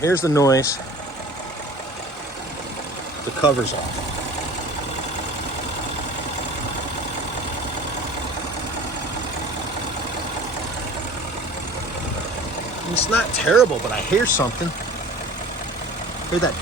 Here's the noise. The cover's off. It's not terrible, but I hear something. Hear that.